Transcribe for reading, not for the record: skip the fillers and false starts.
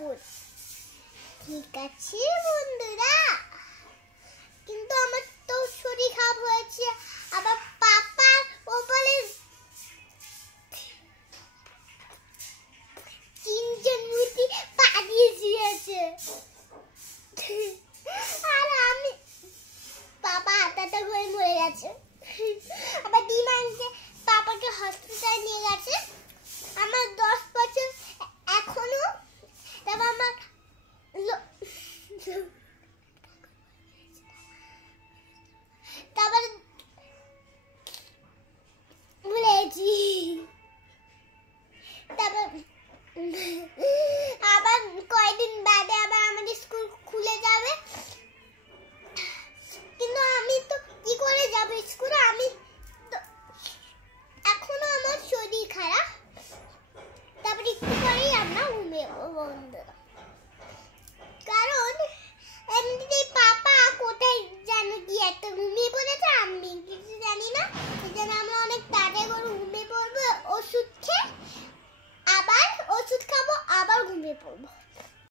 যাবো। ঠিক আছে বন্ধুরা, কিন্তু আমার তো শরীর খারাপ হয়েছে। আবার পাপা ও বলে 3 জন মুরগি পালিয়ে গিয়েছে। আর আমি পাপা হাতাতে হয়ে মরে গেছে। আবার ডিমান্ডে পাপাকে হসপিটালে নিয়ে গেছে। আমার 10 বছর এখনো। তারপর আমার তারপর ভুলেছি। তারপর আবার কয়েকদিন বাদে আবার আমাদের স্কুল খুলে যাবে। কিন্তু আমি তো কি করে যাব স্কুলে? আমি তো এখনো আমার শরীর খারাপ। তারপরে একটু পরেই আমরা ঘুমিয়ে পড়বো বন্ধুরা।